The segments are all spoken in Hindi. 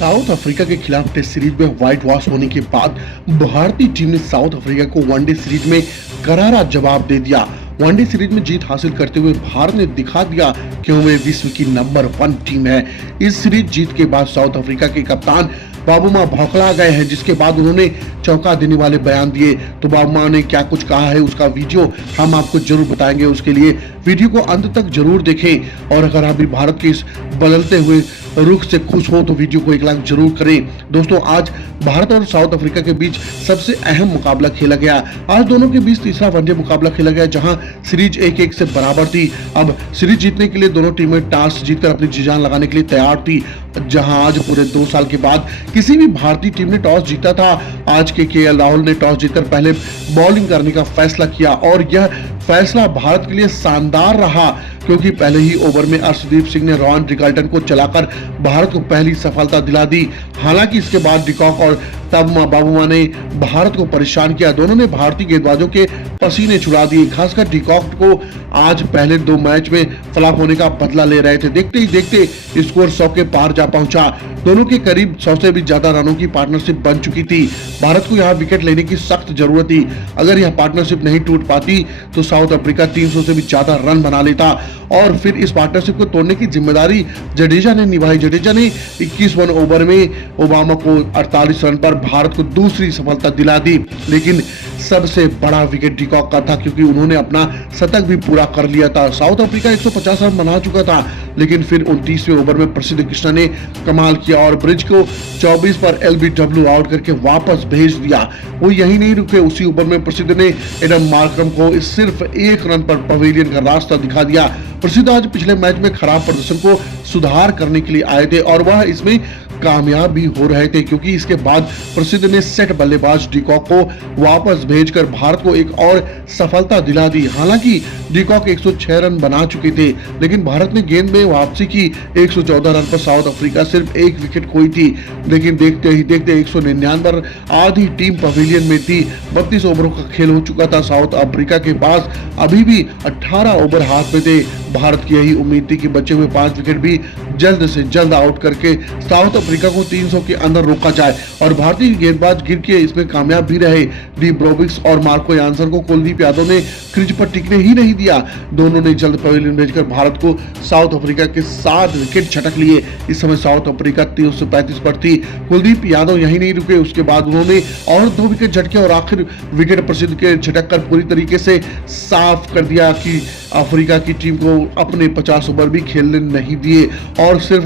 साउथ अफ्रीका के खिलाफ टेस्ट सीरीज में व्हाइट वॉश होने के बाद भारतीय टीम ने साउथ अफ्रीका को वनडे सीरीज में करारा जवाब दे दिया। वनडे सीरीज में जीत हासिल करते हुए भारत ने दिखा दिया कि वे विश्व की नंबर 1 टीम है। इस सीरीज जीत के बाद साउथ अफ्रीका के कप्तान बाबूमा भौखला गए हैं, जिसके बाद उन्होंने चौंका देने वाले बयान दिए। तो बाबूमा ने क्या कुछ कहा है उसका वीडियो हम आपको जरूर बताएंगे। उसके लिए वीडियो को अंत तक जरूर देखें और अगर आप भी भारत के इस बदलते हुए रुख से खुश हो तो वीडियो को एक लाइक जरूर करें। दोस्तों, आज भारत और साउथ अफ्रीका के बीच सबसे अहम मुकाबला खेला गया। आज दोनों के बीच तीसरा वनडे मुकाबला खेला गया, जहां सीरीज 1-1 से बराबर थी। अब सीरीज जीतने के लिए दोनों टीमें टॉस जीतकर अपनी जी जान लगाने के लिए तैयार थी। जहां आज पूरे 2 साल के बाद किसी भी भारतीय टीम ने टॉस जीता था। आज के एल राहुल ने टॉस जीतकर पहले बॉलिंग करने का फैसला किया और यह फैसला भारत के लिए शानदार रहा, क्योंकि पहले ही ओवर में अर्शदीप सिंह ने रॉन रिकल्टन को चलाकर भारत को पहली सफलता दिला दी। हालांकि इसके बाद डिकॉक और तब बाबूमा ने भारत को परेशान किया। दोनों ने भारतीय गेंदबाजों के पसीने छुड़ा दिए। खासकर डिकॉक को आज पहले 2 मैच में फ्लॉप होने का बदला ले रहे थे। देखते ही देखते स्कोर 100 के पार जा पहुंचा। दोनों के करीब 100 से भी ज्यादा रनों की पार्टनरशिप बन चुकी थी। भारत को यहां विकेट लेने की सख्त जरूरत थी। अगर यह पार्टनरशिप नहीं टूट पाती तो साउथ अफ्रीका 300 से भी ज्यादा रन बना लेता और फिर इस पार्टनरशिप को तोड़ने की जिम्मेदारी जडेजा ने निभाई। जडेजा ने 21 ओवर में ओबामा को 48 रन पर भारत को दूसरी सफलता दिला दी। लेकिन सबसे बड़ा विकेट डिकॉक का था, क्योंकि उन्होंने अपना शतक भी पूरा कर लिया था। साउथ अफ्रीका 150 रन बना चुका था, लेकिन फिर 29वें ओवर में प्रसिद्ध कृष्णा ने कमाल किया और ब्रिज को 24 पर LBW आउट करके वापस भेज दिया। वो यही नहीं रुके, उसी ओवर में प्रसिद्ध ने एडम मार्करम को सिर्फ 1 रन पर पवेलियन का रास्ता दिखा दिया। प्रसिद्ध आज पिछले मैच में खराब प्रदर्शन को सुधार करने के लिए आए थे और वह इसमें कामयाब भी हो रहे थे, क्योंकि इसके बाद प्रसिद्ध ने सेट बल्लेबाज डिकॉक को वापस भेजकर भारत को एक और सफलता दिला दी। हालांकि डिकॉक 106 रन बना चुके थे, लेकिन भारत ने गेंद में वापसी की। 114 रन पर साउथ अफ्रीका सिर्फ 1 विकेट खोई थी, लेकिन देखते ही देखते 199 पर आधी टीम पवेलियन में थी। 32 ओवरों का खेल हो चुका था। साउथ अफ्रीका के पास अभी भी 18 ओवर हाथ में थे। भारत की यही उम्मीद थी कि बचे हुए 5 विकेट भी जल्द से जल्द आउट करके साउथ अफ्रीका को 300 के अंदर रोका जाए और भारतीय गेंदबाज गिर के इसमें कामयाब भी रहे। डी ब्रोविक्स और मार्को यानसन को कुलदीप यादव ने क्रीज पर टिकने ही नहीं दिया। दोनों ने जल्द पवेलियन भेजकर भारत को साउथ अफ्रीका के 7 विकेट झटक लिए। इस समय साउथ अफ्रीका 335 पर थी। कुलदीप यादव यही नहीं रुके, उसके बाद उन्होंने और 2 विकेट झटके और आखिर विकेट प्रसिद्ध के झटक कर पूरी तरीके से साफ कर दिया कि अफ्रीका की टीम को अपने 50 ओवर भी खेलने नहीं दिए और सिर्फ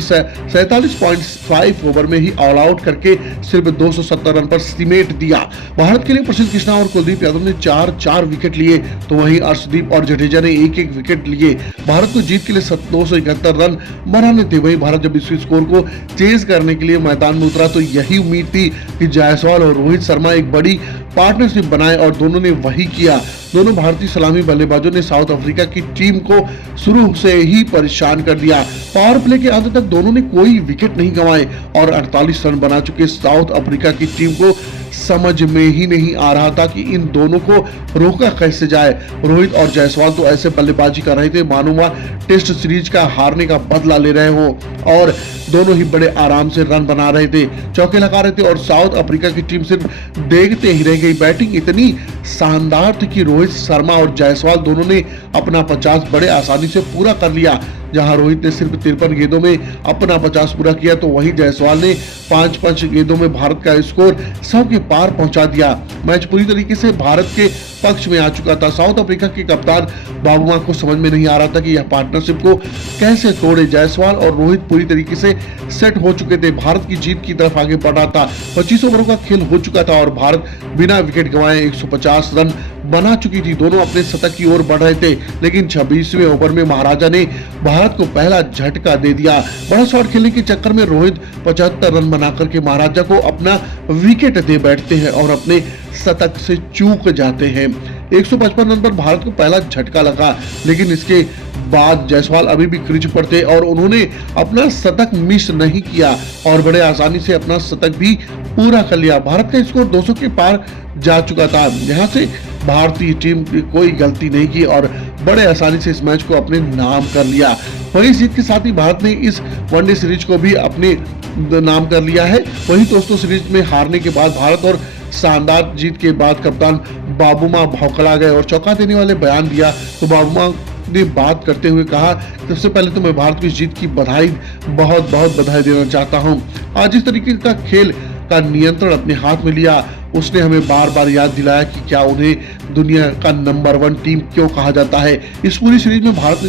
47.5 ओवर में ही ऑल आउट करके सिर्फ 270 रन पर सिमेट दिया। भारत के लिए प्रसिद्ध कृष्णा और कुलदीप यादव ने 4-4 विकेट लिए, तो वहीं अर्शदीप और जडेजा ने 1-1 विकेट लिए। भारत को जीत के लिए 271 रन बनाने थे। वहीं भारत जब इस स्कोर को चेज करने के लिए मैदान में उतरा तो यही उम्मीद थी कि जायसवाल और रोहित शर्मा एक बड़ी पार्टनरशिप बनाए और दोनों ने वही किया। दोनों भारतीय सलामी बल्लेबाजों ने साउथ अफ्रीका की टीम को शुरू से ही परेशान कर दिया। पावर प्ले के अंत तक दोनों ने कोई विकेट नहीं गंवाए और 48 रन बना चुके साउथ अफ्रीका की टीम को समझ में ही नहीं आ रहा था कि इन दोनों को रोका कैसे जाए। रोहित और जायसवाल तो ऐसे बल्लेबाजी कर रहे थे मानो वह टेस्ट सीरीज का हारने का बदला ले रहे हो और दोनों ही बड़े आराम से रन बना रहे थे, चौके लगा रहे थे और साउथ अफ्रीका की टीम सिर्फ देखते ही रह गई। बैटिंग इतनी शानदार थी कि रोहित शर्मा और जायसवाल दोनों ने अपना 50 बड़े आसानी से पूरा कर लिया। जहां रोहित ने सिर्फ 53 गेंदों में अपना 50 पूरा किया, तो वहीं जायसवाल ने 5 गेंदों में भारत का स्कोर 100 के पार पहुंचा दिया। मैच पूरी तरीके से भारत के पक्ष में आ चुका था। साउथ अफ्रीका के कप्तान बाबूमा को समझ में नहीं आ रहा था कि यह पार्टनरशिप को कैसे तोड़े। जायसवाल और रोहित पूरी तरीके से सेट हो चुके थे, भारत की जीत की तरफ आगे बढ़ रहा था। 25 ओवरों का खेल हो चुका था और भारत बिना विकेट गंवाए 150 रन बना चुकी थी। दोनों अपने शतक की ओर बढ़ रहे थे, लेकिन 26वें ओवर में महाराजा ने भारत को पहला झटका दे दिया। बड़ा शॉट खेलने के चक्कर में रोहित 75 रन बनाकर के महाराजा को अपना विकेट दे बैठते हैं और अपने शतक से चूक जाते हैं। 155 रन पर भारत को पहला झटका लगा, लेकिन इसके बाद जायसवाल अभी भी क्रीज पर थे और उन्होंने अपना शतक मिस नहीं किया और बड़े आसानी से अपना शतक भी पूरा कर लिया। भारत का स्कोर 200 के पार जा चुका था। यहाँ से भारतीय टीम की कोई गलती नहीं की और बड़े आसानी से इस मैच को अपने नाम कर लिया। वहीं जीत के साथ ही भारत ने इस वनडे सीरीज को भी अपने नाम कर लिया है। वहीं दोस्तों सीरीज में हारने के बाद भारत और शानदार जीत के बाद कप्तान बाबूमा भौंकला गए और चौंका देने वाले बयान दिया। तो बाबूमा ने बात करते हुए कहा, सबसे पहले तो मैं भारत की जीत की बहुत बहुत बधाई देना चाहता हूं। आज इस तरीके का खेल का नियंत्रण अपने हाथ में लिया, उसने हमें बार बार याद दिलाया कि क्या उन्हें दुनिया का नंबर 1 टीम क्यों कहा जाता है। इस पूरी सीरीज में भारत ने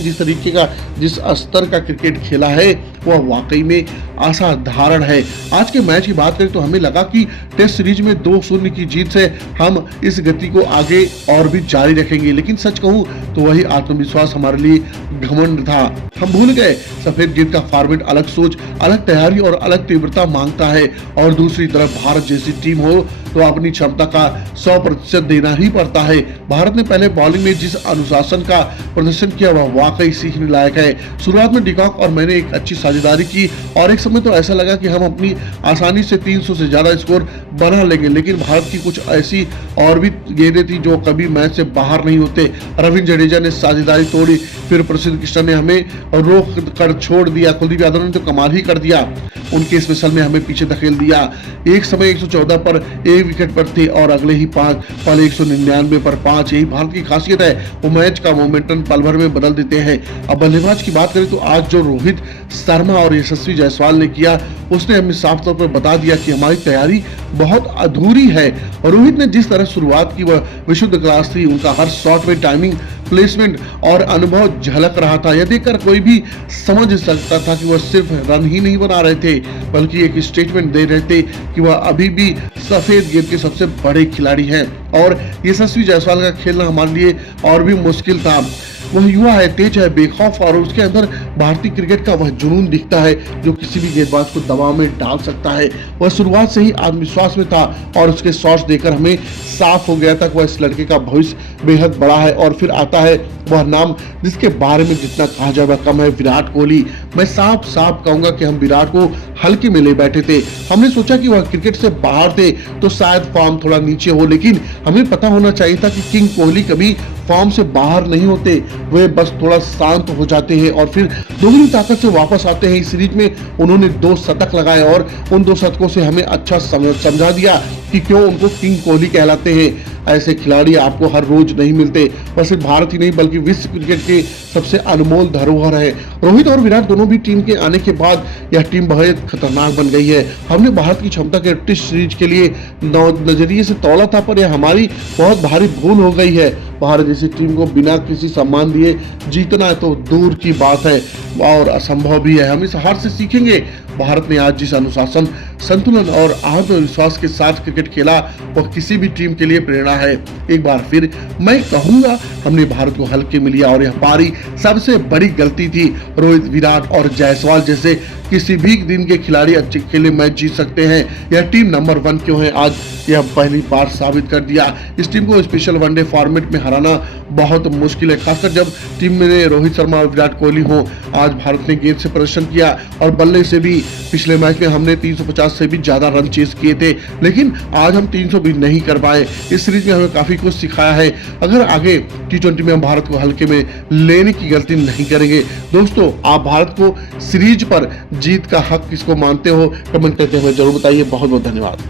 जिस स्तर का क्रिकेट खेला है वह वाकई में असाधारण है। आज के मैच की बात करें तो हमें लगा कि टेस्ट सीरीज में 2-0 की जीत से हम इस गति को आगे और भी जारी रखेंगे, लेकिन सच कहूं तो वही आत्मविश्वास हमारे लिए घमंड था। हम भूल गए सफेद गेंद का फॉर्मेट अलग सोच, अलग तैयारी और अलग तीव्रता मांगता है, और दूसरी तरफ भारत जैसी टीम हो तो अपनी क्षमता का 100% देना ही पड़ता है। भारत ने पहले बॉलिंग में जिस अनुशासन का प्रदर्शन किया वह वाकई सीखने लायक है। शुरुआत में डिकॉक और मैंने एक अच्छी साझेदारी की और एक समय तो ऐसा लगा कि हम अपनी आसानी से 300 से ज्यादा स्कोर बना लेंगे, लेकिन भारत की कुछ ऐसी और भी गेंदें थी जो कभी मैच से बाहर नहीं होते। रविंद्र जडेजा ने साझेदारी तोड़ी, फिर प्रसिद्ध कृष्ण ने हमें रोक कर छोड़ दिया, कुलदीप यादव ने तो कमाल ही कर दिया, उनके स्पेशल ने हमें पीछे धकेल दिया। एक समय 114 पर एक विकेट पर थे और अगले ही 5 पल 199 पर 5। यही भारत की खासियत है, वो मैच का मोमेंटम पल भर में बदल देते हैं। अब बल्लेबाज की बात करें तो आज जो रोहित शर्मा और यशस्वी जायसवाल ने किया उसने हमें साफ तौर पर बता दिया कि हमारी तैयारी बहुत अधूरी है। रोहित ने जिस तरह शुरुआत की वह विशुद्ध क्लास थी, उनका हर शॉट में टाइमिंग, प्लेसमेंट और अनुभव झलक रहा था। यह देखकर कोई भी समझ सकता था कि वह सिर्फ रन ही नहीं बना रहे थे बल्कि एक स्टेटमेंट दे रहे थे कि वह अभी भी सफेद गेंद के सबसे बड़े खिलाड़ी हैं। और यशस्वी जायसवाल का खेलना हमारे लिए और भी मुश्किल था। वह युवा है, तेज है, बेखौफ, और उसके अंदर भारतीय क्रिकेट का वह जुनून दिखता है जो किसी भी गेंदबाज को दबाव में डाल सकता है। वह शुरुआत से ही आत्मविश्वास में था और उसके शॉट्स देखकर हमें साफ हो गया था कि वह इस लड़के का भविष्य बेहद बड़ा है। और फिर आता है वह नाम जिसके बारे में जितना कहा जाए वह कम है, विराट कोहली। मैं साफ साफ कहूंगा कि हम विराट को हल्के में ले बैठे थे। हमने सोचा कि वह क्रिकेट से बाहर थे तो शायद फॉर्म थोड़ा नीचे हो, लेकिन हमें पता होना चाहिए था कि किंग कोहली कभी फॉर्म से बाहर नहीं होते, वे बस थोड़ा शांत हो जाते हैं और फिर दोगुनी ताकत से वापस आते हैं। इस सीरीज में उन्होंने 2 शतक लगाए और उन 2 शतकों से हमें अच्छा समझा दिया कि क्यों उनको किंग कोहली कहलाते हैं। ऐसे खिलाड़ी आपको हर रोज नहीं मिलते, वह सिर्फ भारत ही नहीं बल्कि विश्व क्रिकेट के सबसे अनमोल धरोहर है। रोहित और विराट दोनों भी टीम के आने के बाद यह टीम बहुत खतरनाक बन गई है। हमने भारत की क्षमता के टेस्ट सीरीज के लिए नजरिए से तौला था, पर यह हमारी बहुत भारी भूल हो गई है। भारत जैसी टीम को बिना किसी सम्मान दिए जीतना तो दूर की बात है और असंभव भी है। हम इस हार से सीखेंगे। भारत ने आज जिस अनुशासन, संतुलन और आत्मविश्वास के साथ क्रिकेट खेला वह किसी भी टीम के लिए प्रेरणा है। एक बार फिर मैं कहूंगा हमने भारत को हल्के में लिया और यह पारी सबसे बड़ी गलती थी। रोहित, विराट और जायसवाल जैसे किसी भी दिन के खिलाड़ी अच्छे खेले मैच जीत सकते हैं। यह टीम नंबर 1 क्यों है आज यह पहली बार साबित कर दिया। इस टीम को स्पेशल वनडे फॉर्मेट में हराना बहुत मुश्किल है, खासकर जब टीम में रोहित शर्मा और विराट कोहली हो। आज भारत ने गेंद से प्रदर्शन किया और बल्ले से भी। पिछले मैच में हमने 350 से भी ज्यादा रन चेस किए थे, लेकिन आज हम 300 भी नहीं कर पाए। इस सीरीज में हमें काफी कुछ सिखाया है। अगर आगे T20 में हम भारत को हल्के में लेने की गलती नहीं करेंगे। दोस्तों, आप भारत को सीरीज पर जीत का हक किसको मानते हो कमेंट करते हुए जरूर बताइए। बहुत बहुत धन्यवाद।